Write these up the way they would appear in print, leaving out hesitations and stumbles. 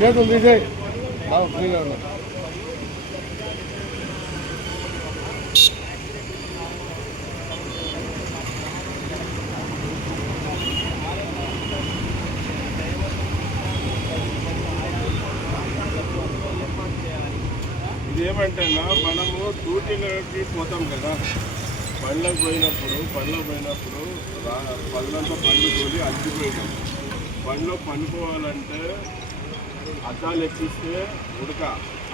చేతులు తీసేయి బాగా ఫ్రీగా ఉన్నా. ఇదేమంటేనా మనము డ్యూటీలకి పోతాం కదా, పళ్ళకు పోయినప్పుడు పళ్ళంతా పండు తోలి అల్చిపోయినాం. పండ్లో పండుకోవాలంటే అద్దాలు ఎక్కిస్తే ఉడక,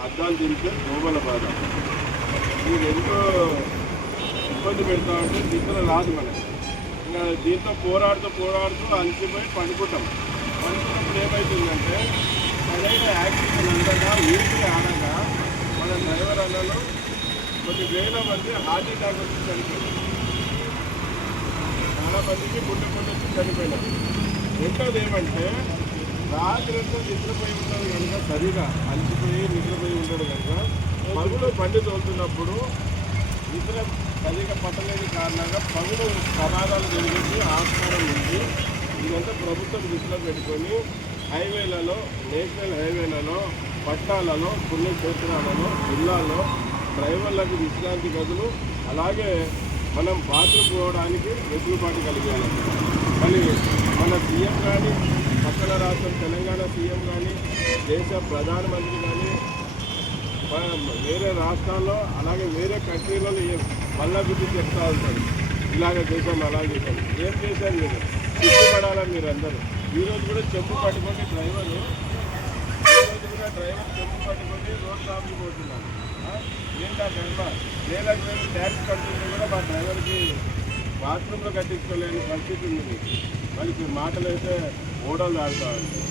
అద్దాలు తిరిగితే దోమల బాధ. మీరు ఎంతో ఇబ్బంది పెడతా ఉంటే నిద్ర రాదు మనకి. ఇంకా దీంతో పోరాడుతూ అలసిపోయి పండుకుంటాం. పండుకున్నప్పుడు ఏమవుతుందంటే సరైన యాక్సిడెంట్ అందగా ఊరికి ఆడగా మన డ్రైవర్ అన్నలో కొన్ని వేల మంది హార్ట్ అటాక్ వచ్చి చనిపోయినారు. చాలా మందికి గుండె వచ్చి చనిపోయినారు. రెండోది ఏమంటే రాత్రి అంతా నిద్రపోయి ఉంటాడు కనుక, సరిగా అలసిపోయి నిద్రపోయి ఉంటాడు కనుక పగులు బండి తోలుతున్నప్పుడు నిద్ర సరిగా పట్టలేని కారణంగా పగులు ప్రమాదాలు జరిగింది, ఆస్కారం ఉంది. ఇదంతా ప్రభుత్వం దృష్టిలో పెట్టుకొని హైవేలలో, నేషనల్ హైవేలలో, పట్టాలలో, పుణ్యక్షేత్రాలలో, జిల్లాల్లో డ్రైవర్లకు విశ్రాంతి గదులు, అలాగే మనం బాత్రూమ్ పోవడానికి వెసులుబాటు కలిగాలి. కానీ మన సీఎం కానీ, పక్కన రాష్ట్రం తెలంగాణ సీఎం కానీ, దేశ ప్రధానమంత్రి కానీ వేరే రాష్ట్రాల్లో అలాగే వేరే కంట్రీలలో మళ్ళా గురించి చెప్తా ఉంటారు, ఇలాగ చేశాం అలాగే చేశాం. ఏం చేశారు మీరు? సిగ్గుపడాలా మీరందరూ. ఈరోజు కూడా చెంపు పట్టుకొని డ్రైవర్ చెంపు పట్టుకొని రోడ్ ట్రాఫిక్ పోతున్నారు. ఏంటా కనుక వేలకు వేలు ట్యాక్స్ కట్టింది కూడా మా డ్రైవర్కి బాత్రూంలో కట్టించుకోలేని పరిస్థితి ఉంది. వాళ్ళకి మాటలు అయితే ఓడలు ఆడుతూ ఉంటాయి.